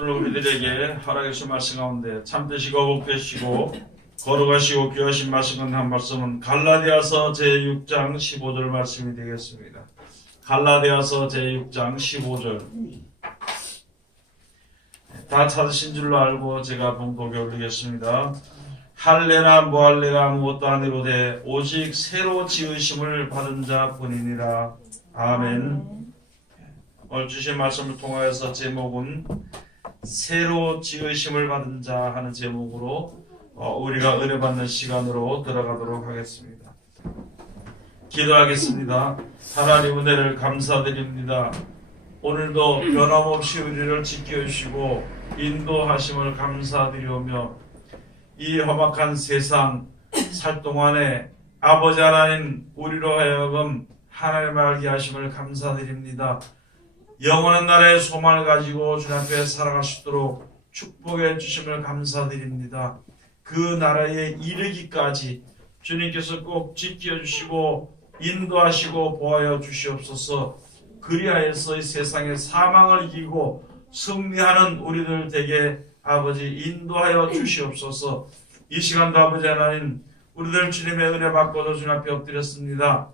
오늘 우리들에게 허락하신 말씀 가운데 참되시고 복되시고 거룩하시고 귀하신 말씀은 한 말씀은 갈라디아서 제6장 15절 말씀이 되겠습니다. 갈라디아서 제6장 15절. 다 찾으신 줄로 알고 제가 봉독해 올리겠습니다. 할례나 무할례가 아무것도 아니로되 오직 새로 지으심을 받은 자뿐이니라. 아멘. 오늘 주신 말씀을 통하여서 제목은 새로 지으심을 받은 자 하는 제목으로 우리가 은혜 받는 시간으로 들어가도록 하겠습니다. 기도하겠습니다. 하나님 은혜를 감사드립니다. 오늘도 변함없이 우리를 지켜주시고 인도하심을 감사드리오며 이 험악한 세상 살 동안에 아버지 하나님 우리로 하여금 하나님을 알게 하심을 감사드립니다. 영원한 나라의 소망을 가지고 주님 앞에 살아갈 수 있도록 축복해 주심을 감사드립니다. 그 나라에 이르기까지 주님께서 꼭 지켜주시고 인도하시고 보호하여 주시옵소서. 그리하여서 이 세상의 사망을 이기고 승리하는 우리들 되게 아버지 인도하여 주시옵소서. 이 시간도 아버지 하나님 우리들 주님의 은혜 받고도 주님 앞에 엎드렸습니다.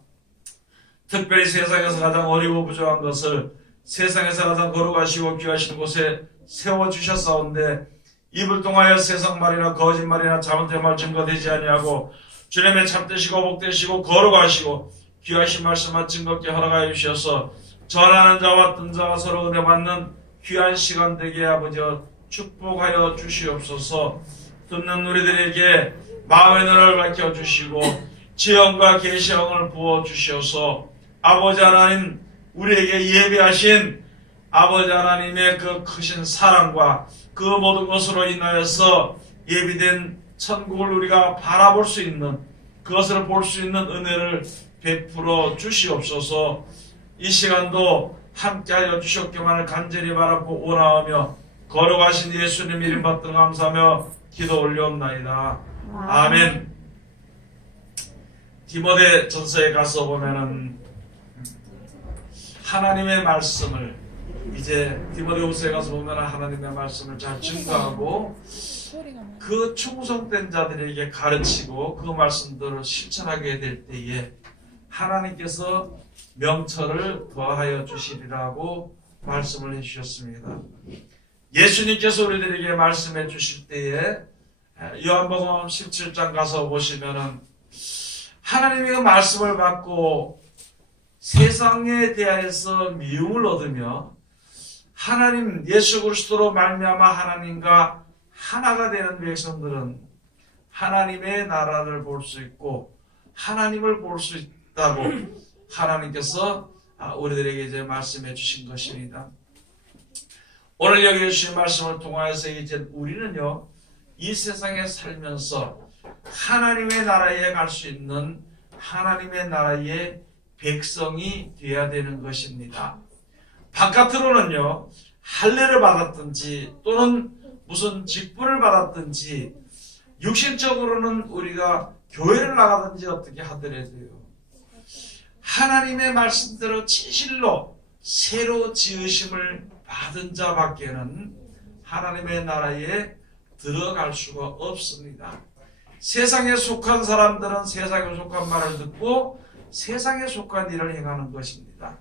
특별히 세상에서 가장 어리고 부족한 것을 세상에서 가장 거룩하시고 귀하신 곳에 세워주셨사온데 입을 통하여 세상 말이나 거짓말이나 잘못된 말 증거되지 아니하고 주님의 참되시고 복되시고 거룩하시고 귀하신 말씀만 증거케 허락하여 주셔서 전하는 자와 듣는 자가 서로 은혜 받는 귀한 시간 되게 아버지여 축복하여 주시옵소서. 듣는 우리들에게 마음의 눈을 밝혀주시고 지혜와 계시형을 부어주셔서 아버지 하나님 우리에게 예비하신 아버지 하나님의 그 크신 사랑과 그 모든 것으로 인하여서 예비된 천국을 우리가 바라볼 수 있는 그것을 볼 수 있는 은혜를 베풀어 주시옵소서. 이 시간도 함께하여 주셨기만을 간절히 바라고 원하오며 거룩하신 예수님 이름 받들어 감사하며 기도 올려옵나이다. 아멘. 디모데 전서에 가서 보면은 하나님의 말씀을 이제 디모데후서에 가서 보면 하나님의 말씀을 잘 증거하고 그 충성된 자들에게 가르치고 그 말씀들을 실천하게 될 때에 하나님께서 명철을 더하여 주시리라고 말씀을 해주셨습니다. 예수님께서 우리들에게 말씀해 주실 때에 요한복음 17장 가서 보시면은 하나님의 말씀을 받고 세상에 대하여서 미움을 얻으며 하나님 예수 그리스도로 말미암아 하나님과 하나가 되는 백성들은 하나님의 나라를 볼 수 있고 하나님을 볼 수 있다고 하나님께서 우리들에게 이제 말씀해 주신 것입니다. 오늘 여기 주신 말씀을 통하여서 이제 우리는요 이 세상에 살면서 하나님의 나라에 갈 수 있는 하나님의 나라의 백성이 되어야 되는 것입니다. 바깥으로는요 할례를 받았든지 또는 무슨 직분을 받았든지 육신적으로는 우리가 교회를 나가든지 어떻게 하더라도요 하나님의 말씀대로 진실로 새로 지으심을 받은 자밖에는 하나님의 나라에 들어갈 수가 없습니다. 세상에 속한 사람들은 세상에 속한 말을 듣고 세상에 속한 일을 행하는 것입니다.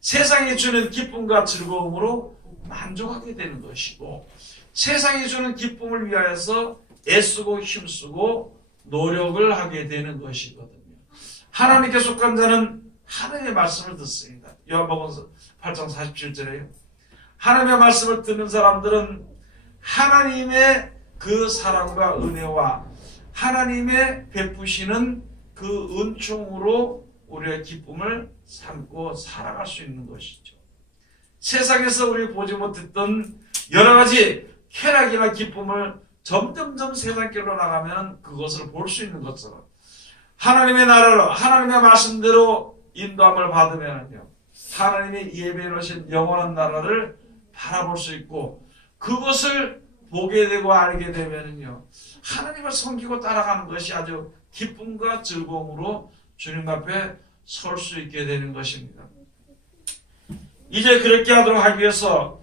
세상이 주는 기쁨과 즐거움으로 만족하게 되는 것이고 세상이 주는 기쁨을 위하여서 애쓰고 힘쓰고 노력을 하게 되는 것이거든요. 하나님께 속한 자는 하나님의 말씀을 듣습니다. 요한복음 8장 47절에요. 하나님의 말씀을 듣는 사람들은 하나님의 그 사랑과 은혜와 하나님의 베푸시는 그 은총으로 우리의 기쁨을 삼고 살아갈 수 있는 것이죠. 세상에서 우리 보지 못했던 여러 가지 쾌락이나 기쁨을 점점점 세상길로 나가면 그것을 볼 수 있는 것처럼 하나님의 나라로 하나님의 말씀대로 인도함을 받으면요 하나님이 예배해 놓으신 영원한 나라를 바라볼 수 있고 그것을 보게 되고 알게 되면요 하나님을 섬기고 따라가는 것이 아주 기쁨과 즐거움으로 주님 앞에 설 수 있게 되는 것입니다. 이제 그렇게 하도록 하기 위해서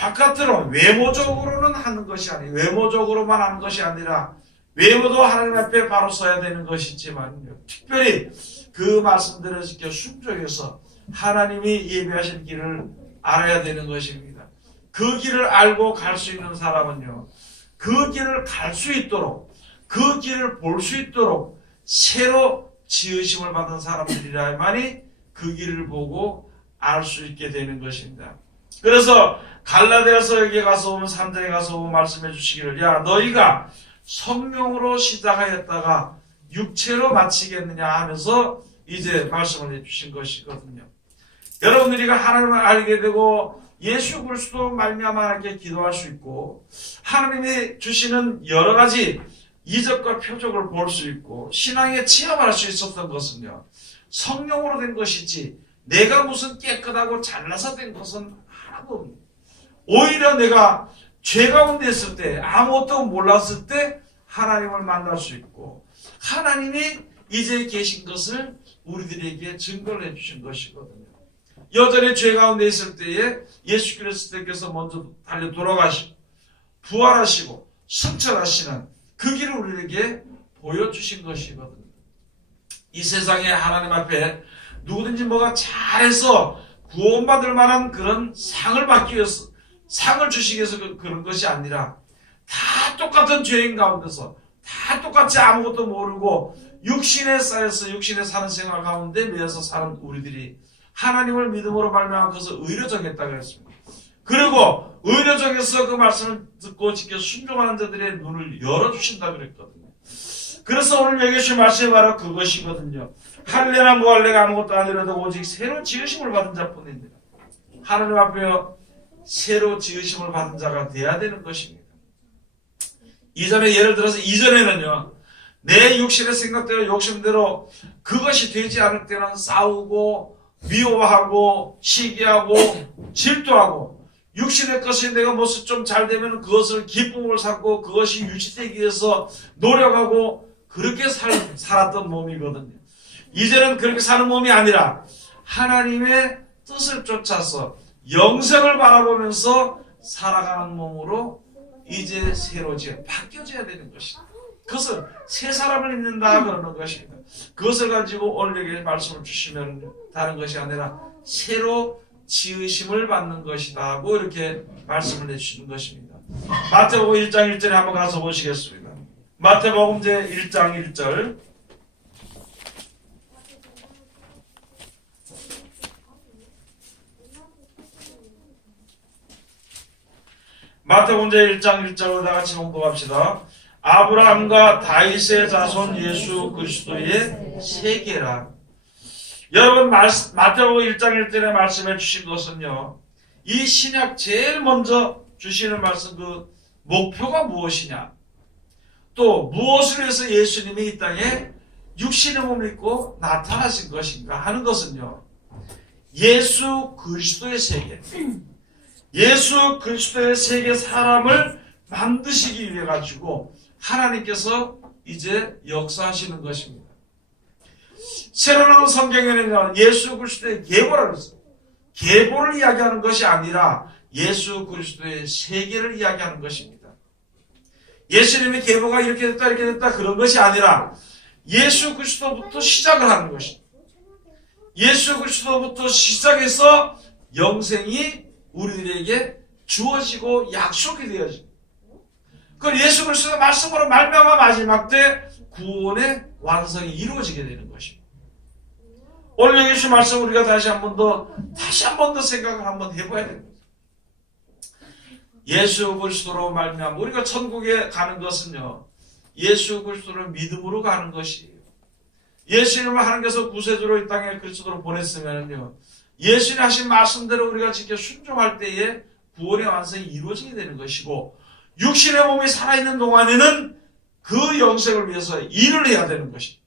바깥으로 외모적으로는 하는 것이 아니에요. 외모적으로만 하는 것이 아니라 외모도 하나님 앞에 바로 서야 되는 것이지만요. 특별히 그 말씀들을 지켜 순종해서 하나님이 예배하신 길을 알아야 되는 것입니다. 그 길을 알고 갈 수 있는 사람은요. 그 길을 갈 수 있도록 그 길을 볼 수 있도록 새로 지으심을 받은 사람들이라만이 그 길을 보고 알 수 있게 되는 것입니다. 그래서 갈라디아서 여기에 가서 보면 3장에 가서 보면 말씀해 주시기를 야 너희가 성령으로 시작하였다가 육체로 마치겠느냐 하면서 이제 말씀을 해주신 것이거든요. 여러분들이 하나님을 알게 되고 예수 그리스도 말미암아 하나님께 기도할 수 있고 하나님이 주시는 여러 가지 이적과 표적을 볼 수 있고 신앙에 체험할 수 있었던 것은요. 성령으로 된 것이지 내가 무슨 깨끗하고 잘나서 된 것은 하나도 없습니다. 오히려 내가 죄 가운데 있을 때 아무것도 몰랐을 때 하나님을 만날 수 있고 하나님이 이제 계신 것을 우리들에게 증거를 해주신 것이거든요. 여전히 죄 가운데 있을 때에 예수 그리스도께서 먼저 달려 돌아가시고 부활하시고 승천하시는 그 길을 우리에게 보여주신 것이거든요. 이 세상에 하나님 앞에 누구든지 뭐가 잘해서 구원받을 만한 그런 상을 받기 위해서 상을 주시기 위해서 그런 것이 아니라 다 똑같은 죄인 가운데서 다 똑같이 아무것도 모르고 육신에 쌓여서 육신에 사는 생활 가운데 매여서 사는 우리들이 하나님을 믿음으로 말미암아 그것을 의로 정했다고 했습니다. 그리고 의로 정해서 그 말씀을 듣고 지켜 순종하는 자들의 눈을 열어주신다고 그랬거든요. 그래서 오늘 여기 주신 말씀이 바로 그것이거든요. 할례나 무할례가 아무것도 아니라도 오직 새로 지으심을 받은 자뿐입니다. 하나님 앞에 새로 지으심을 받은 자가 되어야 되는 것입니다. 이전에 예를 들어서 이전에는요. 내 육신의 생각대로 욕심대로 그것이 되지 않을 때는 싸우고 미워하고 시기하고 질투하고 육신의 것이 내가 모습 좀 잘 되면 그것을 기쁨을 삼고 그것이 유지되기 위해서 노력하고 그렇게 살았던 몸이거든요. 이제는 그렇게 사는 몸이 아니라 하나님의 뜻을 쫓아서 영생을 바라보면서 살아가는 몸으로 이제 새로 바뀌어져야 되는 것이다. 그것은 새 사람을 입는다 그러는 것입니다. 그것을 가지고 오늘에게 말씀을 주시면 다른 것이 아니라 새로 지으심을 받는 것이다 하고 이렇게 말씀을 해주시는 것입니다. 마태복음 1장 1절에 한번 가서 보시겠습니다. 마태복음 제 1장 1절 마태복음 제 1장 1절로 다 같이 봉독합시다. 아브라함과 다윗의 자손 예수 그리스도의 세계라. 여러분 마태복음 1장 1절에 말씀해 주신 것은요. 이 신약 제일 먼저 주시는 말씀 그 목표가 무엇이냐. 또 무엇을 위해서 예수님이 이 땅에 육신의 몸을 입고 나타나신 것인가 하는 것은요. 예수 그리스도의 세계. 예수 그리스도의 세계 사람을 만드시기 위해 가지고 하나님께서 이제 역사하시는 것입니다. 새로 나온 성경에는 예수 그리스도의 계보라고 했어요. 계보를 이야기하는 것이 아니라 예수 그리스도의 세계를 이야기하는 것입니다. 예수님의 계보가 이렇게 됐다 그런 것이 아니라 예수 그리스도부터 시작을 하는 것입니다. 예수 그리스도부터 시작해서 영생이 우리들에게 주어지고 약속이 되어집니다. 그 예수 그리스도의 말씀으로 말미암아 마지막 때 구원의 완성이 이루어지게 되는 것입니다. 오늘 여기 주신 말씀 우리가 다시 한 번 더 생각을 한번 해봐야 됩니다. 예수 그리스도로 말미암아 우리가 천국에 가는 것은요. 예수 그리스도를 믿음으로 가는 것이에요. 예수님을 하나님께서 구세주로 이 땅에 그리스도로 보냈으면요. 예수님 하신 말씀대로 우리가 지켜 순종할 때에 구원의 완성이 이루어지게 되는 것이고 육신의 몸이 살아있는 동안에는 그 영생을 위해서 일을 해야 되는 것입니다.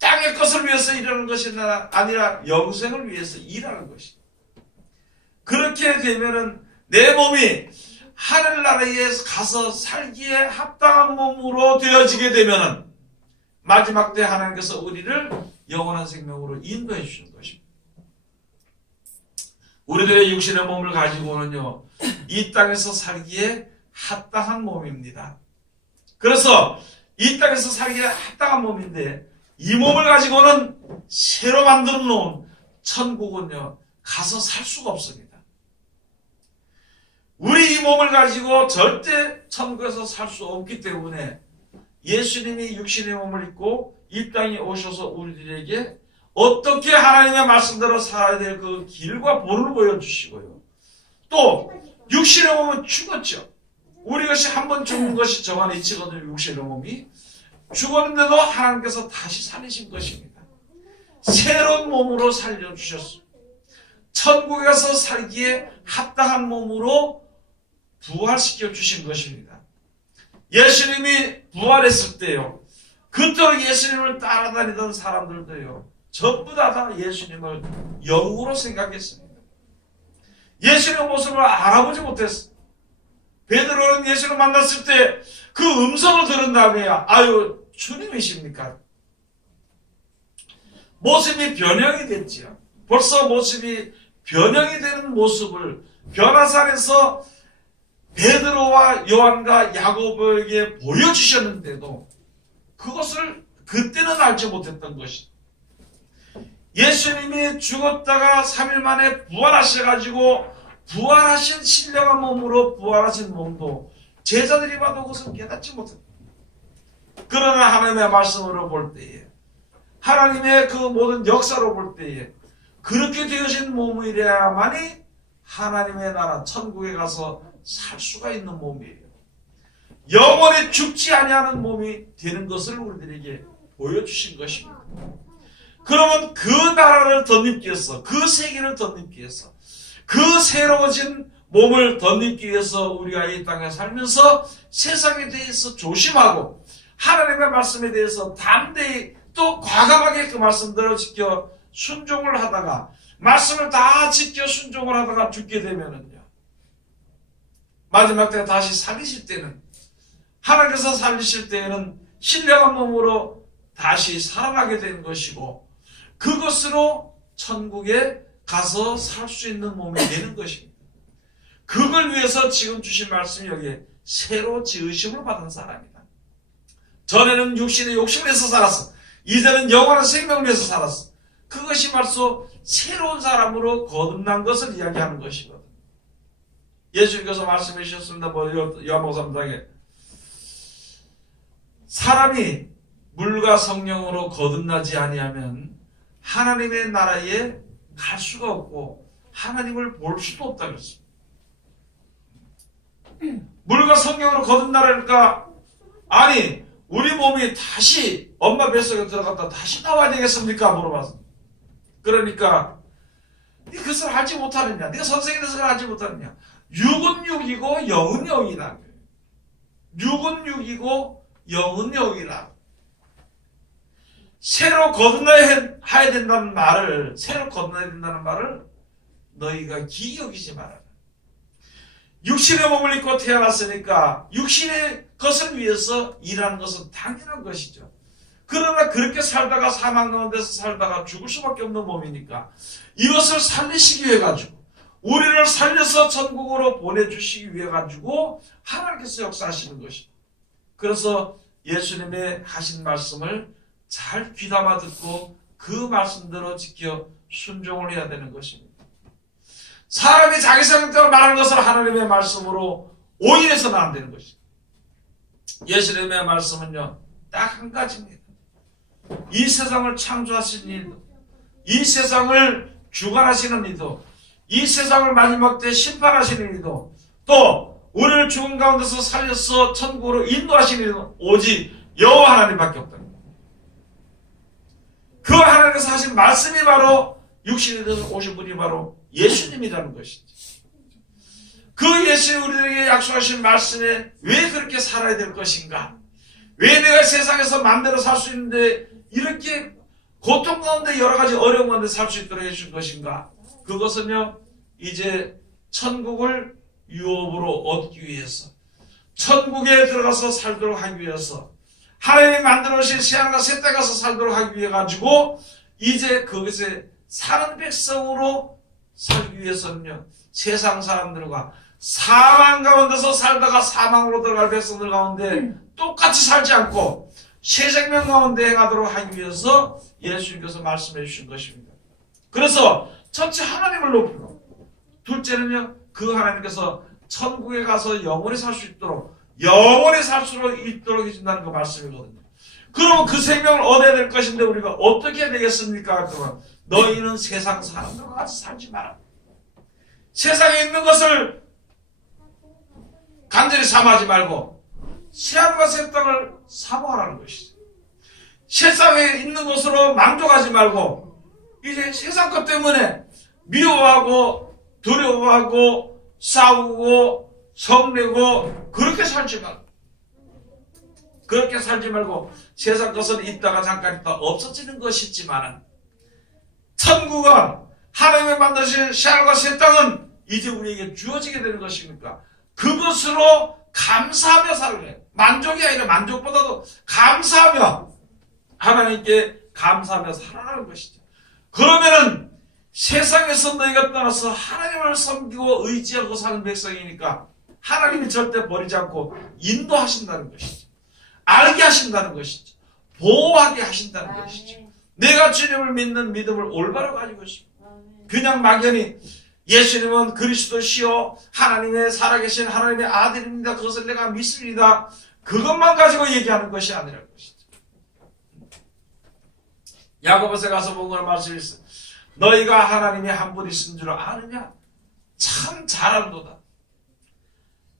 땅의 것을 위해서 일하는 것이 아니라 영생을 위해서 일하는 것입니다. 그렇게 되면은 내 몸이 하늘나라에 가서 살기에 합당한 몸으로 되어지게 되면은 마지막 때 하나님께서 우리를 영원한 생명으로 인도해 주시는 것입니다. 우리들의 육신의 몸을 가지고는요, 이 땅에서 살기에 합당한 몸입니다. 그래서 이 땅에서 살기에 합당한 몸인데, 이 몸을 가지고는 새로 만들어 놓은 천국은요, 가서 살 수가 없습니다. 우리 이 몸을 가지고 절대 천국에서 살 수 없기 때문에 예수님이 육신의 몸을 입고 이 땅에 오셔서 우리들에게 어떻게 하나님의 말씀대로 살아야 될 그 길과 본을 보여주시고요. 또 육신의 몸은 죽었죠. 우리 것이 한번 죽는 것이 정한 이치거든요. 육신의 몸이 죽었는데도 하나님께서 다시 살리신 것입니다. 새로운 몸으로 살려주셨습니다. 천국에서 살기에 합당한 몸으로 부활시켜 주신 것입니다. 예수님이 부활했을 때요, 그토록 예수님을 따라다니던 사람들도요, 전부 다 예수님을 영으로 생각했습니다. 예수님의 모습을 알아보지 못했어요. 베드로는 예수를 만났을 때 그 음성을 들은 다음에 아유, 주님이십니까? 모습이 변형이 됐지요. 벌써 모습이 변형이 되는 모습을 변화산에서 베드로와 요한과 야고보에게 보여주셨는데도 그것을 그때는 알지 못했던 것이죠. 예수님이 죽었다가 3일 만에 부활하셔가지고 부활하신 신령한 몸으로 부활하신 몸도 제자들이 봐도 그것을 깨닫지 못했다. 그러나 하나님의 말씀으로 볼 때에, 하나님의 그 모든 역사로 볼 때에 그렇게 되어진 몸이래야만이 하나님의 나라 천국에 가서 살 수가 있는 몸이에요. 영원히 죽지 아니하는 몸이 되는 것을 우리들에게 보여주신 것입니다. 그러면 그 나라를 덧입기 위해서, 그 세계를 덧입기 위해서, 그 새로워진 몸을 덧입기 위해서 우리가 이 땅에 살면서 세상에 대해서 조심하고 하나님의 말씀에 대해서 담대히 또 과감하게 그 말씀대로 지켜 순종을 하다가, 말씀을 다 지켜 순종을 하다가 죽게 되면은요, 마지막 때 다시 살리실 때는, 하나님께서 살리실 때에는 신령한 몸으로 다시 살아나게 되는 것이고, 그것으로 천국에 가서 살 수 있는 몸이 되는 것입니다. 그걸 위해서 지금 주신 말씀이 여기에 새로 지으심을 받은 사람이다. 전에는 육신의 욕심에서 살았어. 이제는 영원한 생명을 위해서 살았어. 그것이 벌써 새로운 사람으로 거듭난 것을 이야기하는 것이거든. 예수님께서 말씀해 주셨습니다. 요한복음 3장에 사람이 물과 성령으로 거듭나지 아니하면 하나님의 나라에 갈 수가 없고 하나님을 볼 수도 없다 그랬습니다. 물과 성령으로 거듭나라니까, 아니 우리 몸이 다시 엄마 뱃속에 들어갔다 다시 나와야 되겠습니까? 물어봤습니다. 그러니까 네 그것을 알지 못하느냐, 네가 선생이 돼서 알지 못하느냐. 육은 육이고 영은 영이라. 육은 육이고 영은 영이라. 새로 거듭나야 된다는 말을, 새로 거듭나야 된다는 말을 너희가 기억이지 말아라. 육신의 몸을 입고 태어났으니까 육신의 것을 위해서 일하는 것은 당연한 것이죠. 그러나 그렇게 살다가 사망 가운데서 살다가 죽을 수밖에 없는 몸이니까 이것을 살리시기 위해 가지고, 우리를 살려서 천국으로 보내주시기 위해 가지고 하나님께서 역사하시는 것입니다. 그래서 예수님의 하신 말씀을 잘 귀담아 듣고 그 말씀대로 지켜 순종을 해야 되는 것입니다. 사람이 자기 생각대로 말하는 것을 하나님의 말씀으로 오인해서는 안 되는 것입니다. 예수님의 말씀은요, 딱 한 가지입니다. 이 세상을 창조하신 이도, 이 세상을 주관하시는 이도, 이 세상을 마지막 때 심판하시는 이도, 또 우리를 죽은 가운데서 살려서 천국으로 인도하시는 이도 오직 여호와 하나님밖에 없다. 그 하나님께서 하신 말씀이 바로 육신이 되어서 오신 분이 바로 예수님이라는 것이지. 그 예수님 우리들에게 약속하신 말씀에 왜 그렇게 살아야 될 것인가? 왜 내가 세상에서 마음대로 살 수 있는데 이렇게 고통 가운데 여러 가지 어려움 가운데 살 수 있도록 해준 것인가? 그것은요, 이제 천국을 유업으로 얻기 위해서, 천국에 들어가서 살도록 하기 위해서, 하나님이 만들어 놓으신 새하늘과 새 땅에 가서 살도록 하기 위해 가지고 이제 그것에 사는 백성으로 살기 위해서는요, 세상 사람들과 사망 가운데서 살다가 사망으로 들어갈 백성들 가운데 똑같이 살지 않고 새 생명 가운데 행하도록 하기 위해서 예수님께서 말씀해 주신 것입니다. 그래서 첫째 하나님을 높이고, 둘째는요, 그 하나님께서 천국에 가서 영원히 살 수 있도록, 영원히 살 수 있도록 해준다는 그 말씀이거든요. 그러면 그 생명을 얻어야 될 것인데 우리가 어떻게 해야 되겠습니까? 그러면 너희는 세상 사람들과 같이 살지 마라. 세상에 있는 것을 간절히 삼하지 말고 새하늘과 새 땅을 사모하라는 것이죠. 세상에 있는 것으로 만족하지 말고 이제 세상 것 때문에 미워하고 두려워하고 싸우고 성내고 그렇게 살지 말고, 그렇게 살지 말고 세상 것은 있다가 잠깐 있다 없어지는 것이지만 천국은 하나님이 만드신 새하늘과 새 땅은 이제 우리에게 주어지게 되는 것이니까 그것으로 감사하며 살래. 만족이 아니라 만족보다도 감사하며 하나님께 감사하며 살아가는 것이죠. 그러면은 세상에서 너희가 떠나서 하나님을 섬기고 의지하고 사는 백성이니까 하나님이 절대 버리지 않고 인도하신다는 것이죠. 알게 하신다는 것이죠. 보호하게 하신다는 것이죠. 내가 주님을 믿는 믿음을 올바로 가지고 있습니다. 그냥 막연히 예수님은 그리스도시요 하나님의 살아계신 하나님의 아들입니다. 그것을 내가 믿습니다. 그것만 가지고 얘기하는 것이 아니라는 것이죠. 야고보서에 가서 본 그런 말씀이 있어요. 너희가 하나님이 한 분이신 줄 아느냐? 참 잘한도다.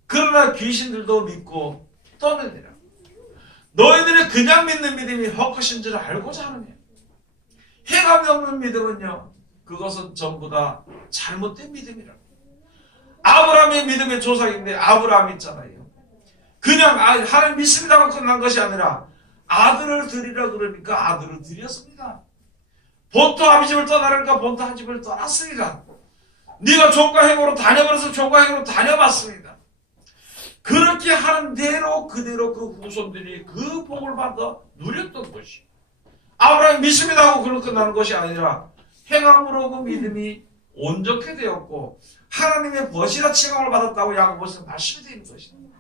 그러나 귀신들도 믿고 떠느니라. 너희들이 그냥 믿는 믿음이 헛것인 줄 알고자 하느냐? 행함이 없는 믿음은요, 그것은 전부 다 잘못된 믿음이라고. 아브라함의 믿음의 조상인데 아브라함 있잖아요. 그냥 하나님 믿습니다가 끝난 것이 아니라 아들을 드리라 그러니까 아들을 드렸습니다. 본토 아비집을 떠나려니까 본토 한 집을 떠났습니다. 네가 종과 행으로 다녀버려서 종과 행으로 다녀봤습니다. 그렇게 하는 대로 그대로 그 후손들이 그 복을 받아 누렸던 것이. 아브라함이 믿습니다 하고 그걸로 끝나는 것이 아니라 행함으로 그 믿음이 온전케 되었고 하나님의 벗이라 칭함을 받았다고 야고보서 말씀이 되는 것입니다.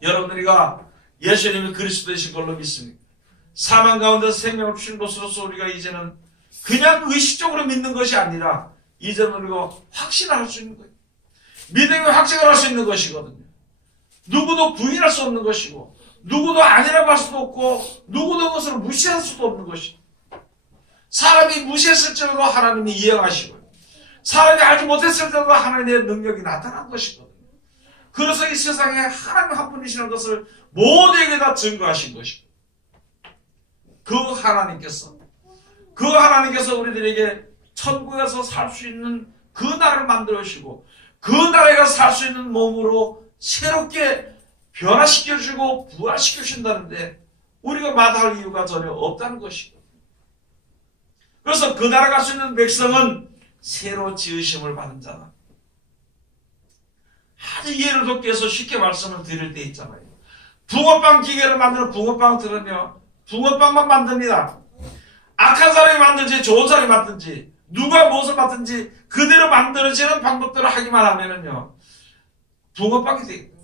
여러분들이가 예수님이 그리스도이신 걸로 믿습니까? 사망 가운데서 생명을 주신 것으로서 우리가 이제는 그냥 의식적으로 믿는 것이 아니라 이제는 우리가 확신을 할 수 있는 거예요. 믿음이 확증을 할 수 있는 것이거든요. 누구도 부인할 수 없는 것이고 누구도 아니라고 할 수도 없고 누구도 그것을 무시할 수도 없는 것이고 사람이 무시했을지라도 하나님이 이행하시고요. 사람이 알지 못했을지라도 하나님의 능력이 나타난 것이거든요. 그래서 이 세상에 하나님 한 분이시라는 것을 모두에게 다 증거하신 것이고 그 하나님께서 우리들에게 천국에서 살 수 있는 그 나라를 만들어 주시고 그 나라에 살 수 있는 몸으로 새롭게 변화시켜주고 부활시켜주신다는데 우리가 마다할 이유가 전혀 없다는 것이고 그래서 그 나라 갈 수 있는 백성은 새로 지으심을 받은 자다. 아주 예를 돕기 위해서 쉽게 말씀을 드릴 때 있잖아요. 붕어빵 기계를 만드는 붕어빵들은요 붕어빵만 만듭니다. 악한 사람이 만든지 좋은 사람이 만든지 누가 무엇을 만든지 그대로 만들어지는 방법대로 하기만 하면은요 붕어빵이 되겠다.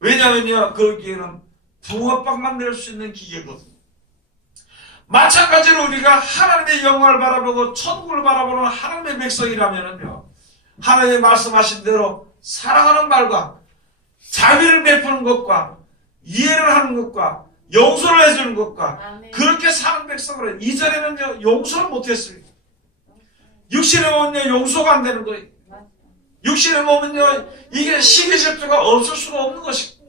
왜냐하면요 그 기계는 붕어빵 만들 수 있는 기계거든요. 마찬가지로 우리가 하나님의 영광을 바라보고 천국을 바라보는 하나님의 백성이라면은요 하나님이 말씀하신 대로 사랑하는 말과 자비를 베푸는 것과 이해를 하는 것과 용서를 해주는 것과 아멘. 그렇게 사는 백성으로 이전에는요 용서를 못했어요. 육신의 몸은요 용서가 안 되는 거예요. 육신의 몸은요 이게 시기 질투가 없을 수가 없는 것이고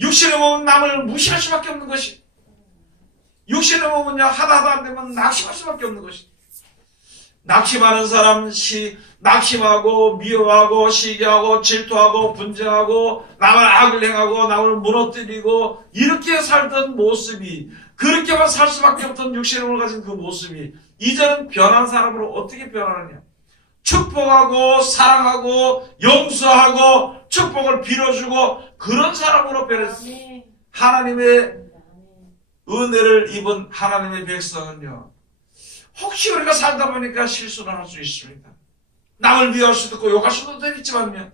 육신의 몸은 남을 무시할 수밖에 없는 것이고 육신의 몸은요 하다 안 되면 낙심할 수밖에 없는 것이고 낙심하는 사람 낙심하고 미워하고 시기하고 질투하고 분쟁하고 남을 악을 행하고 남을 무너뜨리고 이렇게 살던 모습이 그렇게만 살 수밖에 없던 육신의 몸을 가진 그 모습이 이제는 변한 사람으로 어떻게 변하느냐 축복하고 사랑하고 용서하고 축복을 빌어주고 그런 사람으로 변했습니다. 하나님의 은혜를 입은 하나님의 백성은요 혹시 우리가 살다 보니까 실수를 할 수 있습니다. 남을 미워할 수도 있고 욕할 수도 있지만요.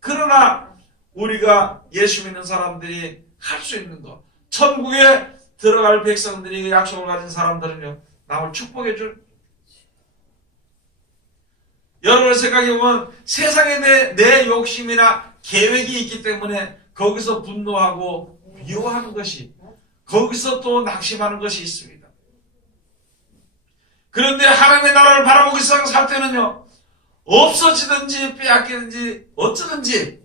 그러나 우리가 예수 믿는 사람들이 할 수 있는 것, 천국에 들어갈 백성들이 약속을 가진 사람들은요, 남을 축복해 줄. 여러분의 생각해 보면 세상에 내 욕심이나 계획이 있기 때문에 거기서 분노하고 미워하는 것이, 거기서 또 낙심하는 것이 있습니다. 그런데 하나님의 나라를 바라보고 이 세상 살 때는요, 없어지든지 빼앗기든지 어쩌든지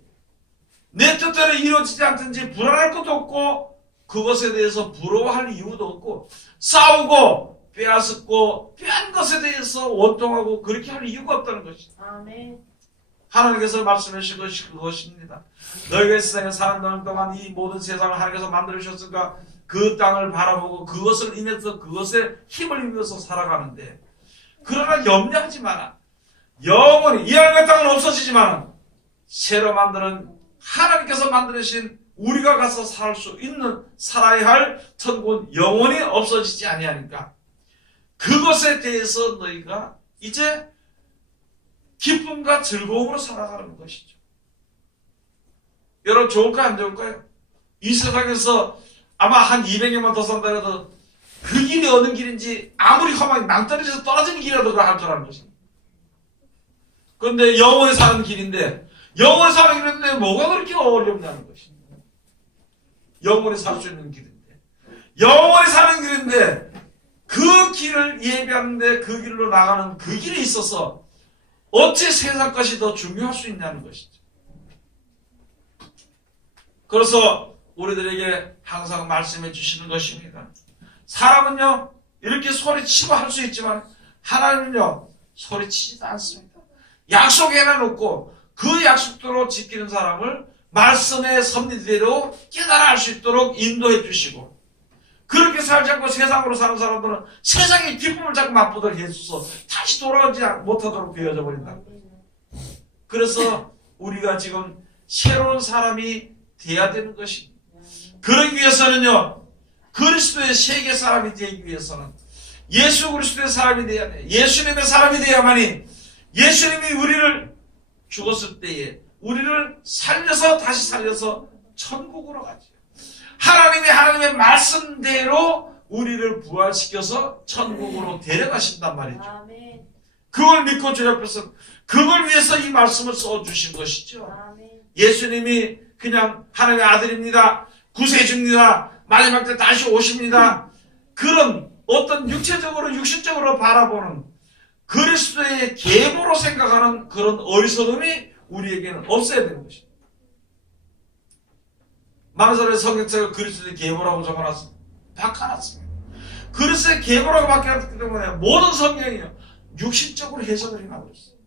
내 뜻대로 이루어지지 않든지 불안할 것도 없고 그것에 대해서 부러워할 이유도 없고 싸우고 빼앗고 빼앗은 것에 대해서 원통하고 그렇게 할 이유가 없다는 것이죠. 아멘. 하나님께서 말씀해 주신 것이 그것입니다. 너희가 세상에 사는 동안 이 모든 세상을 하나님께서 만들어 주셨으니까 그 땅을 바라보고 그것을 인해서 그것에 힘을 입어서 살아가는데, 그러나 염려하지 마라. 영원히 이 하늘의 땅은 없어지지만 새로 만드는 하나님께서 만드신 우리가 가서 살 수 있는 살아야 할 천국은 영원히 없어지지 아니하니까 그것에 대해서 너희가 이제 기쁨과 즐거움으로 살아가는 것이죠. 여러분, 좋을까요? 안 좋을까요? 이 세상에서 아마 한 200년만 더 산다 해도 그 길이 어느 길인지 아무리 험하게 낭떠러지에서 떨어지는 길이라도 할 줄 아는 것입니다. 그런데 영원히 사는 길인데, 영원히 사는 길인데 뭐가 그렇게 어렵냐는 것입니다. 영원히 살 수 있는 길인데, 영원히 사는 길인데 그 길을 예비하는데 그 길로 나가는 그 길에 있어서 어찌 세상 것이 더 중요할 수 있냐는 것이죠. 그래서 우리들에게 항상 말씀해 주시는 것입니다. 사람은요, 이렇게 소리치고 할 수 있지만 하나님은요, 소리치지도 않습니다. 약속해나 놓고 그 약속대로 지키는 사람을 말씀의 섭리대로 깨달아 알 수 있도록 인도해 주시고, 그렇게 살지 않고 세상으로 사는 사람들은 세상의 기쁨을 자꾸 맛보도록 해줘서 다시 돌아오지 못하도록 되어져 버린다. 그래서 우리가 지금 새로운 사람이 돼야 되는 것입니다. 그러기 위해서는요, 그리스도의 세계 사람이 되기 위해서는 예수 그리스도의 사람이 되어야 돼. 예수님의 사람이 되어야만이 예수님이 우리를 죽었을 때에 우리를 살려서 다시 살려서 천국으로 가죠. 하나님이 하나님의 말씀대로 우리를 부활시켜서 천국으로 데려가신단 말이죠. 아멘. 그걸 믿고 주 옆에서 그걸 위해서 이 말씀을 써주신 것이죠. 아멘. 예수님이 그냥 하나님의 아들입니다, 구세주입니다, 마지막 때 다시 오십니다, 그런 어떤 육체적으로 육신적으로 바라보는 그리스도의 계보로 생각하는 그런 어리석음이 우리에게는 없어야 되는 것입니다. 많은 사람의 성경책을 그리스도의 계보라고 적어놨습니다. 바꿔놨습니다. 그리스도의 계보라고 바뀌었기 때문에 모든 성경이요, 육신적으로 해석을 해나가고 있어요.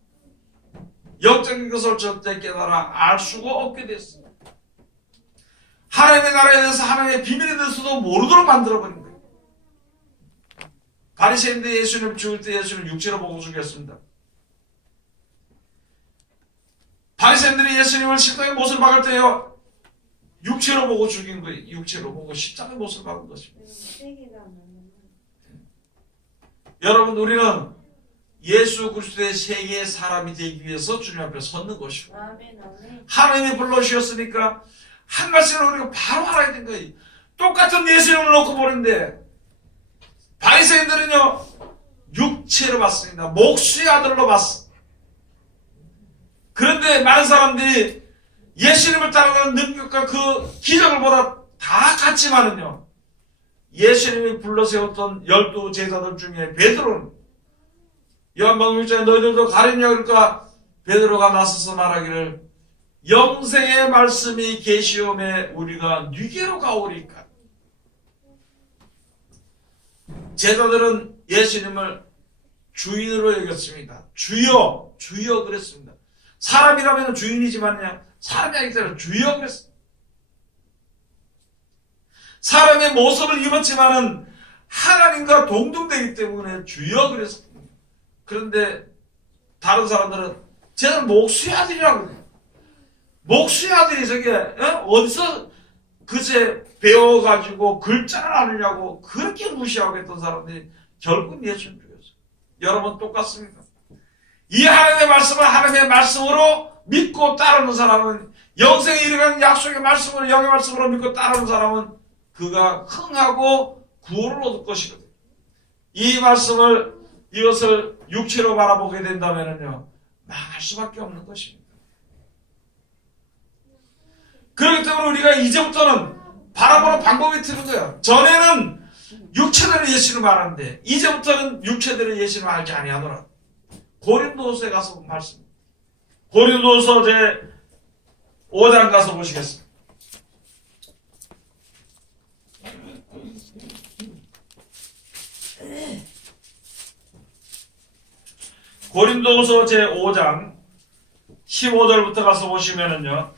영적인 것을 절대 깨달아 알 수가 없게 됐습니다. 하나님의 나라에 대해서, 하나님의 비밀에 대해서도 모르도록 만들어버린 거예요. 바리새인들 예수님 죽을 때 예수님 육체로 보고 죽였습니다. 바리새인들이 예수님을 십자가의 못을 박을 때요, 육체로 보고 죽인 거예요. 육체로 보고 십자가의 못을 박은 것입니다. 여러분, 우리는 예수 그리스도의 세계의 사람이 되기 위해서 주님 앞에 섰는 것이고, 하나님이 불러주셨으니까 한 말씀을 우리가 바로 알아야 된 거예요. 똑같은 예수님을 놓고 보는데 바리새인들은요, 육체로 봤습니다. 목수의 아들로 봤습니다. 그런데 많은 사람들이 예수님을 따라가는 능력과 그 기적을 보다 다 같지만은요, 예수님이 불러세웠던 12 제자들 중에 베드로는 요한복음 1장에 너희들도 가리냐 그러니까 베드로가 나서서 말하기를 영생의 말씀이 계시오매 우리가 누게로 가오리까. 제자들은 예수님을 주인으로 여겼습니다. 주여, 주여 그랬습니다. 사람이라면 주인이지만요, 사람이 아니기 때문에 주여 그랬습니다. 사람의 모습을 입었지만은 하나님과 동등되기 때문에 주여 그랬습니다. 그런데 다른 사람들은 쟤는 목수의 아들이라고 그래요. 목수의 아들이 저게 어디서 그새 배워가지고 글자를 아느냐고 그렇게 무시하고 했던 사람들이 결국 예수를 죽였어요. 여러분 똑같습니다. 이 하나님의 말씀을 하나님의 말씀으로 믿고 따르는 사람은, 영생에 이르는 약속의 말씀을 영의 말씀으로 믿고 따르는 사람은 그가 흥하고 구원을 얻을 것이거든요. 이 말씀을, 이것을 육체로 바라보게 된다면요, 망할 수밖에 없는 것입니다. 그렇기 때문에 우리가 이제부터는 바라보는 방법이 틀린 거예요. 전에는 육체대로 예수를 말하는데 이제부터는 육체대로 예수를 알지 아니하노라. 고린도서에 가서 본 말씀. 고린도서 제 5장 가서 보시겠습니다. 고린도서 제 5장 15절부터 가서 보시면은요,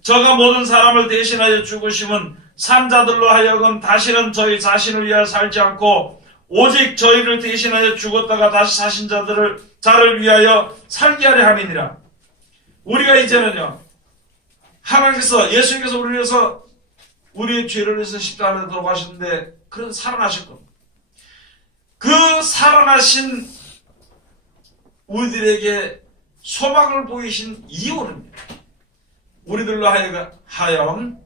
저가 모든 사람을 대신하여 죽으심은 산자들로 하여금 다시는 저희 자신을 위하여 살지 않고 오직 저희를 대신하여 죽었다가 다시 사신 자를 위하여 살게 하려 함이니라. 우리가 이제는요, 하나님께서, 예수님께서 우리를 위해서, 우리의 죄를 위해서 십자가에 돌아가셨는데 그런 살아나실 겁니다. 그 살아나신 우리들에게 소망을 보이신 이유는요, 우리들로 하여금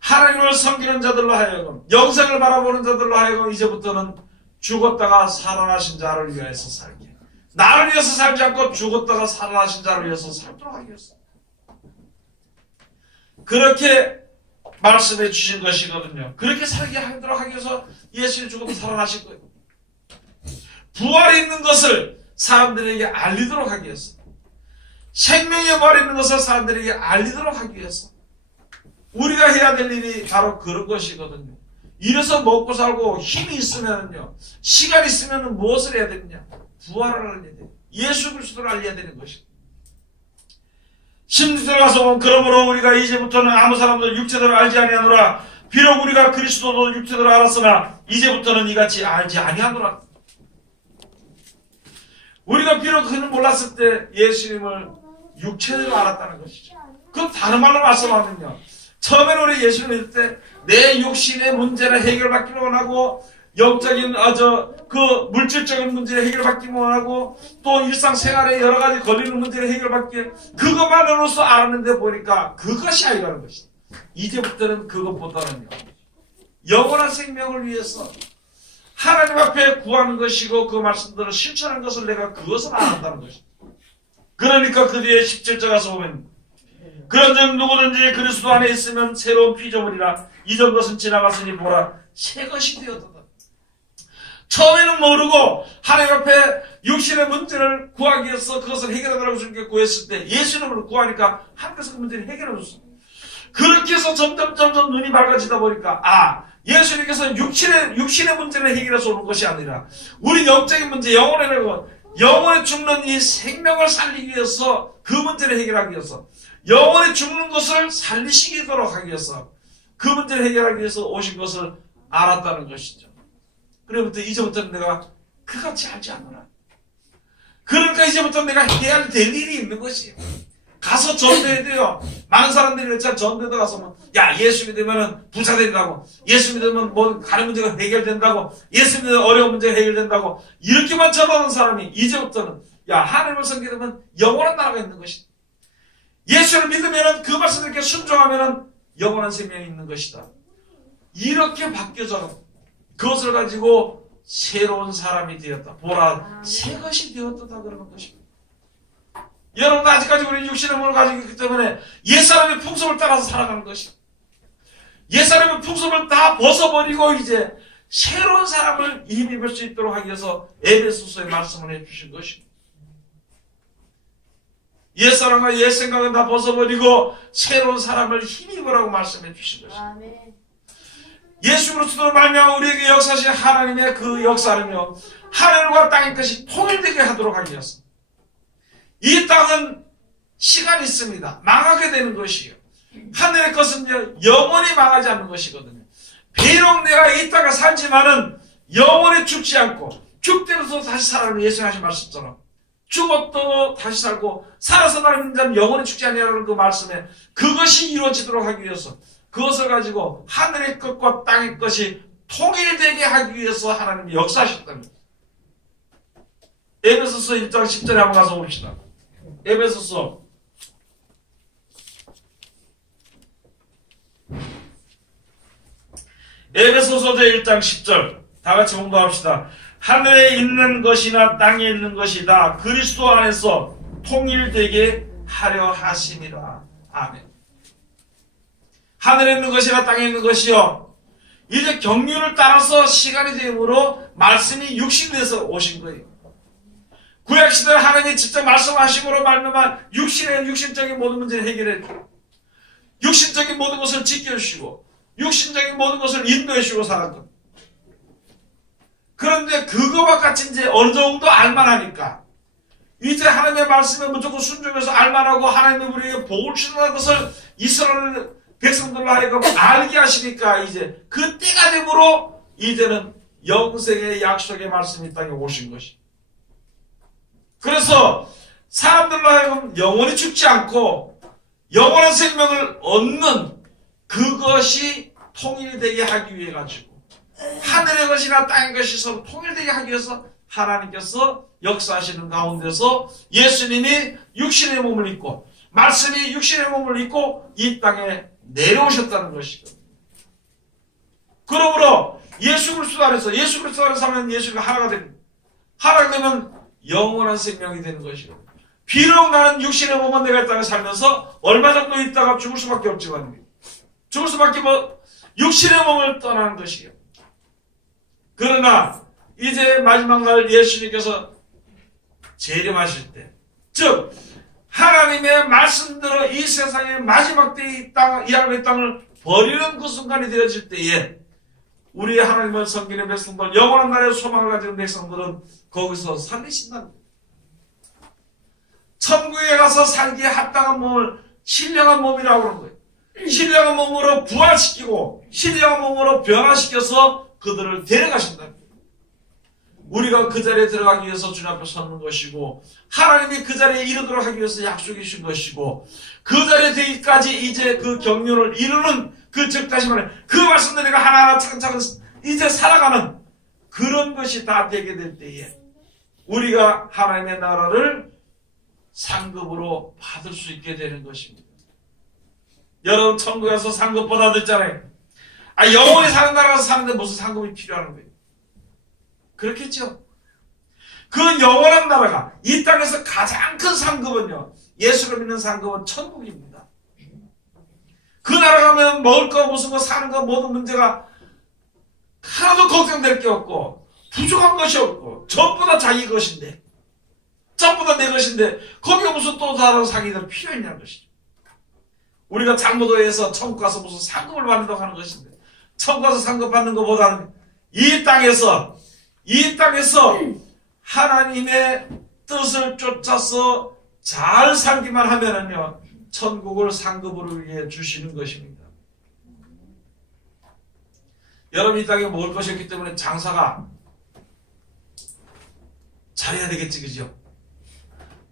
하나님을 섬기는 자들로 하여금, 영생을 바라보는 자들로 하여금 이제부터는 죽었다가 살아나신 자를 위해서 살게, 나를 위해서 살지 않고 죽었다가 살아나신 자를 위해서 살도록 하기 위해서, 그렇게 말씀해 주신 것이거든요. 그렇게 살게 하도록 하기 위해서 예수님 죽어도 살아나신 거예요. 부활이 있는 것을 사람들에게 알리도록 하기 위해서, 생명의 부활이 있는 것을 사람들에게 알리도록 하기 위해서 우리가 해야 될 일이 바로 그런 것이거든요. 이래서 먹고 살고 힘이 있으면요, 시간 있으면 무엇을 해야 되느냐? 부활을 알려야 돼요. 예수 그리스도를 알려야 되는 것입니다. 16절에 가서 보면, 그러므로 우리가 이제부터는 아무 사람도 육체대로 알지 아니하노라. 비록 우리가 그리스도도 육체대로 알았으나 이제부터는 이같이 알지 아니하노라. 우리가 비록 그는 몰랐을 때 예수님을 육체대로 알았다는 것이죠. 그럼 다른 말로 말씀하면요, 처음에는 우리 예수님을 믿을 때 내 육신의 문제를 해결받기를 원하고, 영적인 그 물질적인 문제를 해결받기를 원하고, 또 일상생활에 여러 가지 걸리는 문제를 해결받기, 그것만으로서 알았는데 보니까 그것이 아니라는 것이죠. 이제부터는 그것보다는요, 영원한 생명을 위해서 하나님 앞에 구하는 것이고 그 말씀들을 실천하는 것을 내가 그것을 알았다는 것이죠. 그러니까 그 뒤에 17절 가서 보면, 그런즉 누구든지 그리스도 안에 있으면 새로운 피조물이라. 이전 것은 지나갔으니 보라, 새 것이 되었다. 처음에는 모르고 하나님 앞에 육신의 문제를 구하기 위해서 그것을 해결하라고 주님께 구했을 때 예수님을 구하니까 하나님께서 그 문제를 해결해 줬습니다. 그렇게 해서 점점 눈이 밝아지다 보니까, 예수님께서 육신의 문제를 해결해서 오는 것이 아니라 우리 영적인 문제, 영원히 죽는 이 생명을 살리기 위해서, 그 문제를 해결하기 위해서, 영원히 죽는 것을 살리시도록 하기 위해서, 그 문제를 해결하기 위해서 오신 것을 알았다는 것이죠. 그래부터 이제부터는 내가 그같이 알지 않노라. 그러니까 이제부터 내가 해야 될 일이 있는 것이에요. 가서 전도해야 돼요. 많은 사람들이 그렇잖아. 전도에 가서 야, 예수 믿으면 부자 된다고, 예수 믿으면 다른 문제가 해결된다고, 예수 믿으면 어려운 문제가 해결된다고, 이렇게만 전하는 사람이 이제부터는, 하나님을 섬기면 영원한 나라가 있는 것이다. 예수를 믿으면, 그 말씀을 이렇게 순종하면 영원한 생명이 있는 것이다. 이렇게 바뀌어져 그것을 가지고 새로운 사람이 되었다. 보라, 새 것이 되었다 그러는 것입니다. 여러분, 아직까지 우리 육신의 몸을 가지고 있기 때문에 옛사람의 풍습을 따라서 살아가는 것입니다. 옛사람의 풍습을 다 벗어버리고 이제 새로운 사람을 힘입을 수 있도록 하기 위해서 에베소서의 말씀을 해주신 것입니다. 옛사람과 옛생각은 다 벗어버리고 새로운 사람을 힘입으라고 말씀해 주신 것입니다. 예수 그리스도로 말미암아 우리에게 역사하신 하나님의 그 역사는요, 하늘과 땅의 것이 통일되게 하도록 하기 위해서, 이 땅은 시간이 있습니다. 망하게 되는 것이에요. 하늘의 것은요, 영원히 망하지 않는 것이거든요. 비록 내가 이 땅에 살지만은 영원히 죽지 않고, 죽더라도 다시 살아나는 예수님 하신 말씀처럼 죽어도 다시 살고 살아서 나는 자는 영원히 죽지 아니하라는 그 말씀에 그것이 이루어지도록 하기 위해서 그것을 가지고 하늘의 것과 땅의 것이 통일되게 하기 위해서 하나님이 역사하셨다는 거예요. 에베소서 1장 10절에 한번 가서 봅시다. 에베소서 1장 10절 다 같이 공부합시다. 하늘에 있는 것이나 땅에 있는 것이 다 그리스도 안에서 통일되게 하려 하심이라. 아멘. 하늘에 있는 것이나 땅에 있는 것이요, 이제 경륜을 따라서 시간이 되므로 말씀이 육신에서 오신 거예요. 구약시대에 하나님이 직접 말씀하심으로 말미암아 육신적인 모든 문제를 해결했고, 육신적인 모든 것을 지켜주시고, 육신적인 모든 것을 인도해주시고 살았던. 그런데 그거와 같이 이제 어느 정도 알만하니까 이제 하나님의 말씀에 무조건 순종해서 알만하고 하나님이 우리에게 복을 주신다는 것을 이스라엘 백성들로 하여금 알게 하시니까 이제 그 때가 되므로 이제는 영생의 약속의 말씀이 이 땅에 오신 것이. 그래서 사람들로 하여금 영원히 죽지 않고 영원한 생명을 얻는 그것이 통일되게 하기 위해 가지고, 하늘의 것이나 땅의 것이 서로 통일되게 하기 위해서 하나님께서 역사하시는 가운데서 예수님이 육신의 몸을 입고, 말씀이 육신의 몸을 입고 이 땅에 내려오셨다는 것이거든요. 그러므로 예수 그리스도 안에서 하면 예수가 하나가 됩니다. 하나가 되면 영원한 생명이 되는 것이고, 비록 나는 육신의 몸은 내가 이 땅에 살면서 얼마 정도 있다가 죽을 수밖에 없지만, 죽을 수밖에 육신의 몸을 떠나는 것이에요. 그러나 이제 마지막 날 예수님께서 재림하실 때, 즉 하나님의 말씀대로 이 세상의 마지막 때의 이 하늘의 땅을 버리는 그 순간이 되어질 때에 우리 하나님을 섬기는 백성들, 영원한 나라의 소망을 가진 백성들은 거기서 살리신다는 거예요. 천국에 가서 살기에 합당한 몸을 신령한 몸이라고 하는 거예요. 신령한 몸으로 부활시키고 신령한 몸으로 변화시켜서 그들을 데려가신다는 거예요. 우리가 그 자리에 들어가기 위해서 주님 앞에 서는 것이고, 하나님이 그 자리에 이르도록 하기 위해서 약속해 주신 것이고, 그 자리에 되기까지 이제 그 경륜을 이루는 즉 다시 말해 그 말씀들 내가 하나하나 차근차근 이제 살아가는 그런 것이 다 되게 될 때에 우리가 하나님의 나라를 상급으로 받을 수 있게 되는 것입니다. 여러분 천국에서 상급 받아들잖아요. 영원히 사는 나라에서 사는데 무슨 상급이 필요한 거예요? 그렇겠죠? 그 영원한 나라가 이 땅에서 가장 큰 상급은요, 예수를 믿는 상급은 천국입니다. 그 나라 가면 먹을 거 무슨 거 사는 거 모든 문제가 하나도 걱정될 게 없고 부족한 것이 없고 전부 다 자기 것인데, 전부 다 내 것인데 거기에 무슨 또 다른 상의가 필요 있냐는 것이죠. 우리가 장모도에서 천국 가서 무슨 상급을 받는다고 하는 것인데, 천국 가서 상급 받는 것보다는 이 땅에서 하나님의 뜻을 쫓아서 잘 살기만 하면은요, 천국을 상급으로 위해 주시는 것입니다. 여러분 이 땅에 먹을 것이 없기 때문에 장사가 잘해야 되겠지, 그죠?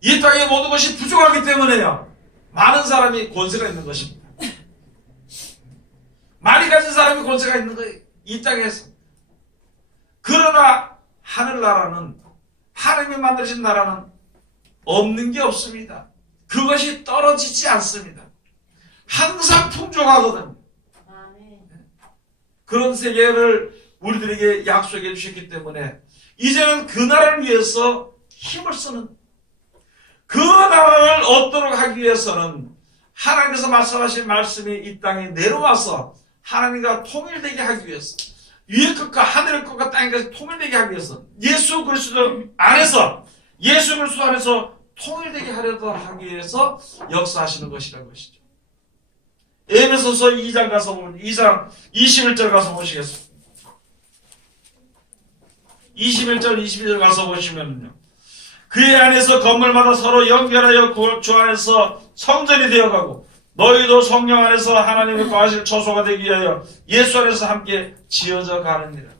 이 땅에 모든 것이 부족하기 때문에요, 많은 사람이 권세가 있는 것입니다. 많이 가진 사람이 권세가 있는 거예요, 이 땅에서. 그러나 하늘나라는, 하나님이 만드신 나라는 없는 게 없습니다. 그것이 떨어지지 않습니다. 항상 풍족하거든요. 그런 세계를 우리들에게 약속해 주셨기 때문에 이제는 그 나라를 위해서 힘을 쓰는, 그 나라를 얻도록 하기 위해서는 하나님께서 말씀하신 말씀이 이 땅에 내려와서 하나님과 통일되게 하기 위해서, 위의 것과 하늘의 것과 땅의 것이 통일되게 하기 위해서 예수 그리스도 안에서 통일되게 하려고 하기 위해서 역사하시는 것이라는 것이죠. 에베소서 2장 가서 보면 2장 21절 가서 보시겠습니다. 21절 22절 가서 보시면요, 그의 안에서 건물마다 서로 연결하여 주 안에서 성전이 되어가고 너희도 성령 안에서 하나님의 거하실 처소가 되기 위하여 예수 안에서 함께 지어져 가느니라.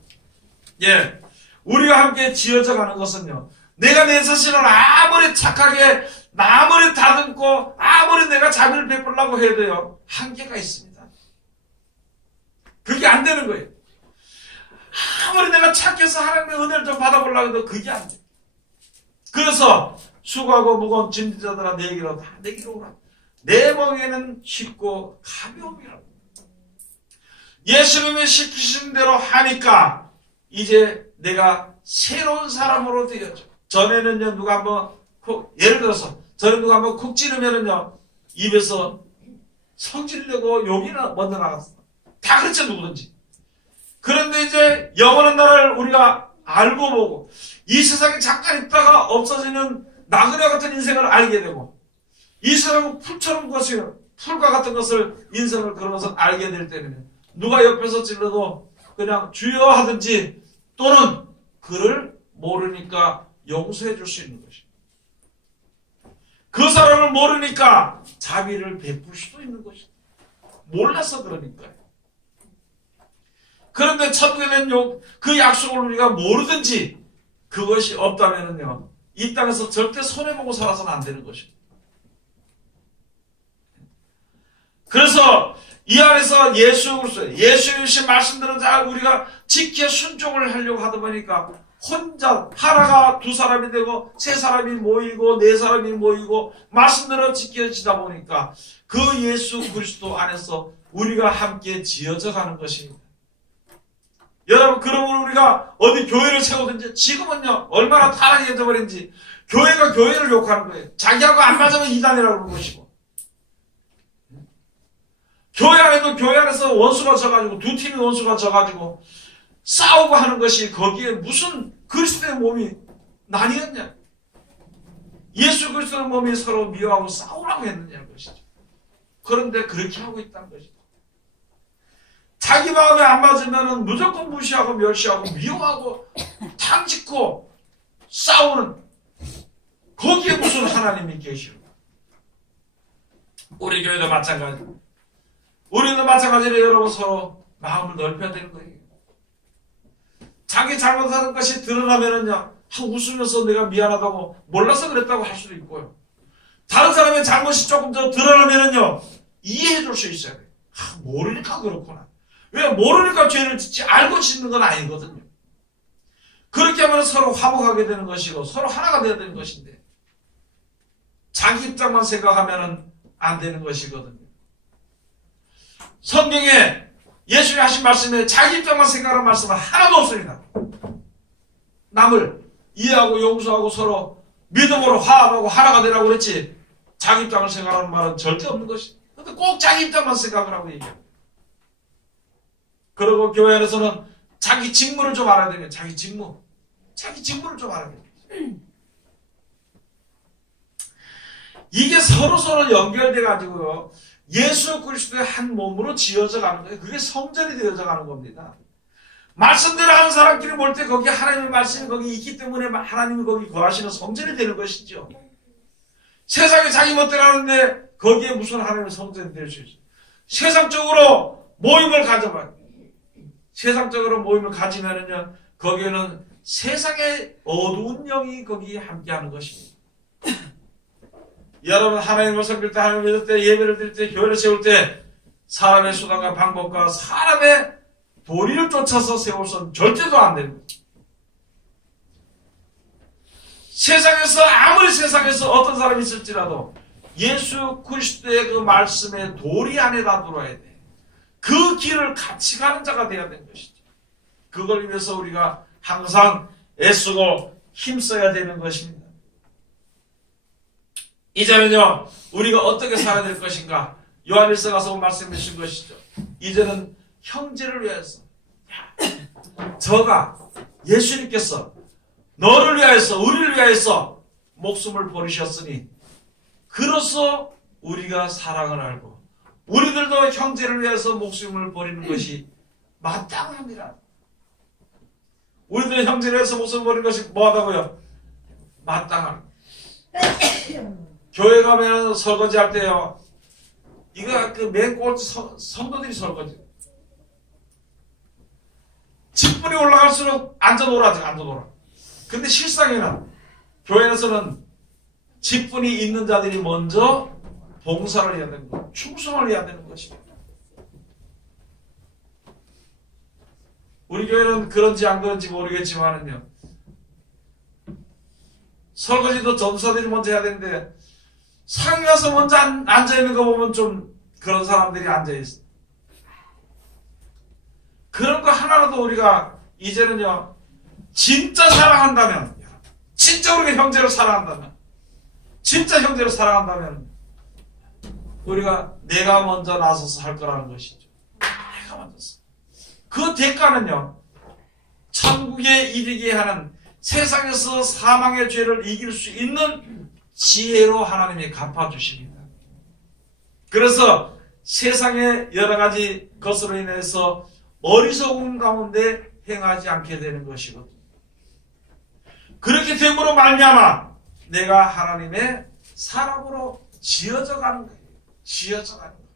예, 우리가 함께 지어져 가는 것은요, 내가 내 자신을 아무리 착하게, 아무리 다듬고, 아무리 내가 자비를 베풀려고 해도요, 한계가 있습니다. 그게 안 되는 거예요. 아무리 내가 착해서 하나님의 은혜를 좀 받아보려고 해도 그게 안 돼. 그래서 수고하고 무거운 짐자들아 내게로 다 내게로 오라. 내 멍에는 쉽고 가벼움이라. 예수님이 시키신 대로 하니까 이제 내가 새로운 사람으로 되었죠. 전에는요, 누가 한번 예를 들어서 전에 누가 한번 콕 찌르면은요, 입에서 성질내고 욕이 먼저 나갔어. 다 그렇죠, 누구든지. 그런데 이제 영원한 나라를 우리가 알고 보고 이 세상에 잠깐 있다가 없어지는 나그네 같은 인생을 알게 되고 이 세상은 풀처럼 것이요, 풀과 같은 것을 인생을 걸으면서 알게 될 때는 누가 옆에서 찔러도 그냥 주여 하든지 또는 그를 모르니까 용서해 줄 수 있는 것입니다. 그 사람을 모르니까 자비를 베풀 수도 있는 것입니다. 몰라서 그러니까요. 그런데 천국에 대한 그 약속을 우리가 모르든지 그것이 없다면요, 이 땅에서 절대 손해보고 살아서는 안 되는 것입니다. 그래서 이 안에서 예수 그리스도, 예수의 말씀들은 잘 우리가 지켜 순종을 하려고 하다 보니까 혼자 하나가 두 사람이 되고 세 사람이 모이고 네 사람이 모이고 말씀대로 지켜지다 보니까 그 예수 그리스도 안에서 우리가 함께 지어져 가는 것입니다. 여러분, 그러므로 우리가 어디 교회를 세우든지 지금은요, 얼마나 타락해져 버린지 교회가 교회를 욕하는 거예요. 자기하고 안 맞으면 이단이라고 그러는 것이고, 교회 안에도 교회 안에서 원수가 져가지고 두 팀이 원수가 져가지고 싸우고 하는 것이 거기에 무슨 그리스도의 몸이 나뉘었냐? 예수 그리스도의 몸이 서로 미워하고 싸우라고 했느냐는 것이죠. 그런데 그렇게 하고 있다는 것이죠. 자기 마음에 안 맞으면 무조건 무시하고 멸시하고 미워하고 탕짓고 싸우는, 거기에 무슨 하나님이 계시고. 우리 교회도 마찬가지고, 우리도 마찬가지로 여러분 서로 마음을 넓혀야 되는 거예요. 자기 잘못하는 것이 드러나면은요, 웃으면서 내가 미안하다고 몰라서 그랬다고 할 수도 있고요. 다른 사람의 잘못이 조금 더 드러나면은요, 이해해 줄 수 있어야 돼요. 모르니까 그렇구나. 왜? 모르니까 죄를 짓지, 알고 짓는 건 아니거든요. 그렇게 하면 서로 화목하게 되는 것이고 서로 하나가 되어야 되는 것인데 자기 입장만 생각하면 안 되는 것이거든요. 성경에 예수님이 하신 말씀에 자기 입장만 생각하는 말씀은 하나도 없습니다. 남을 이해하고 용서하고 서로 믿음으로 화합하고 하나가 되라고 그랬지, 자기 입장을 생각하는 말은 절대 없는 것입니다. 근데 꼭 자기 입장만 생각을 하고 얘기합니다. 그리고 교회 안에서는 자기 직무를 좀 알아야 됩니다. 자기 직무를 좀 알아야 됩니다. 이게 서로 연결돼 가지고요, 예수 그리스도의 한 몸으로 지어져 가는 거예요. 그게 성전이 되어져 가는 겁니다. 말씀대로 하는 사람끼리 모일 때 거기 하나님의 말씀이 거기 있기 때문에 하나님이 거기 거하시는 성전이 되는 것이죠. 세상에 자기 멋대로 하는데 거기에 무슨 하나님의 성전이 될 수 있어요. 세상적으로 모임을 가져봐요. 세상적으로 모임을 가지면은요, 거기에는 세상의 어두운 영이 거기 함께하는 것입니다. 여러분, 하나님을 섬길 때, 하나님을 믿을 때, 예배를 드릴 때, 교회를 세울 때 사람의 수단과 방법과 사람의 도리를 쫓아서 세울 수는 절대도 안 됩니다. 세상에서 아무리 세상에서 어떤 사람이 있을지라도 예수 그리스도의 그 말씀의 도리 안에다 들어야 돼. 그 길을 같이 가는 자가 되어야 되는 것이죠. 그걸 위해서 우리가 항상 애쓰고 힘써야 되는 것입니다. 이제는요, 우리가 어떻게 살아야 될 것인가? 요한일서 가서 말씀해 주신 것이죠. 이제는 형제를 위해서, 저가 예수님께서 너를 위하여서, 우리를 위하여서 목숨을 버리셨으니 그로써 우리가 사랑을 알고 우리들도 형제를 위해서 목숨을 버리는 것이 마땅합니다. 우리들 형제를 위해서 목숨을 버리는 것이 뭐하다고요? 마땅합니다. 교회 가면 설거지 할 때요, 이거 그 맨 꼴찌 성도들이 설거지. 직분이 올라갈수록 앉아놀아지, 앉아놀아. 근데 실상에는 교회에서는 직분이 있는 자들이 먼저 봉사를 해야 되는 것, 충성을 해야 되는 것입니다. 우리 교회는 그런지 안 그런지 모르겠지만은요. 설거지도 전사들이 먼저 해야 되는데 상에 가서 먼저 앉아있는 거 보면 좀 그런 사람들이 앉아있어. 그런 거 하나라도 우리가 이제는요. 진짜 사랑한다면, 진짜 우리가 형제로 사랑한다면, 진짜 형제로 사랑한다면 우리가 내가 먼저 나서서 할 거라는 것이죠. 내가 먼저서. 그 대가는요. 천국에 이르게 하는 세상에서 사망의 죄를 이길 수 있는 지혜로 하나님이 갚아주십니다. 그래서 세상의 여러 가지 것으로 인해서 어리석은 가운데 행하지 않게 되는 것이거든요. 그렇게 됨으로 말미암아 내가 하나님의 사람으로 지어져 가는 거예요. 지어져 가는 거예요.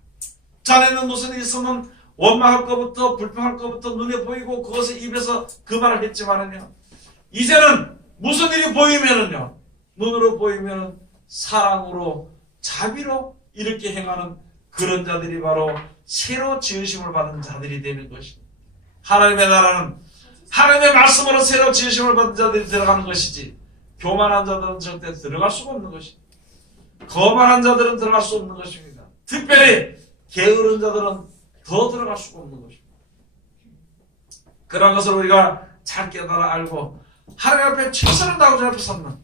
자네는 무슨 일이 있으면 원망할 것부터 불평할 것부터 눈에 보이고 그것을 입에서 그 말을 했지만은요. 이제는 무슨 일이 보이면은요. 눈으로 보이면 사랑으로 자비로 이렇게 행하는 그런 자들이 바로 새로 지으심을 받은 자들이 되는 것입니다. 하나님의 나라는 하나님의 말씀으로 새로 지으심을 받은 자들이 들어가는 것이지 교만한 자들은 절대 들어갈 수가 없는 것입니다. 거만한 자들은 들어갈 수 없는 것입니다. 특별히 게으른 자들은 더 들어갈 수가 없는 것입니다. 그런 것을 우리가 잘 깨달아 알고 하나님 앞에 최선을 다하고자 앞에 섰는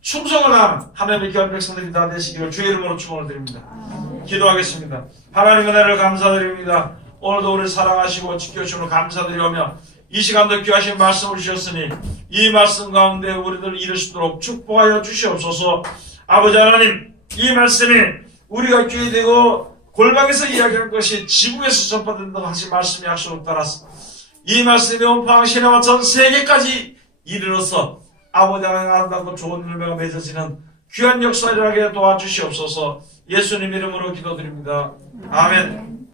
충성을 다하는 하나님의 귀한 백성들이 다 되시기를 주의 이름으로 축원을 드립니다. 기도하겠습니다. 하나님의 은혜를 감사드립니다. 오늘도 우리를 사랑하시고 지켜주시므로 감사드리오며 이 시간도 귀하신 말씀을 주셨으니 이 말씀 가운데 우리들 이룰 수 있도록 축복하여 주시옵소서. 아버지 하나님, 이 말씀이 우리가 귀에 대고 골방에서 이야기할 것이 지붕에서 전파된다고 하신 말씀의 약속을 따라서 이 말씀이 온팡 시내와 전 세계까지 이르러서 아버지 하나님 아름답고 좋은 열매가 맺어지는 귀한 역사를 하게 도와주시옵소서. 예수님 이름으로 기도드립니다. 아멘.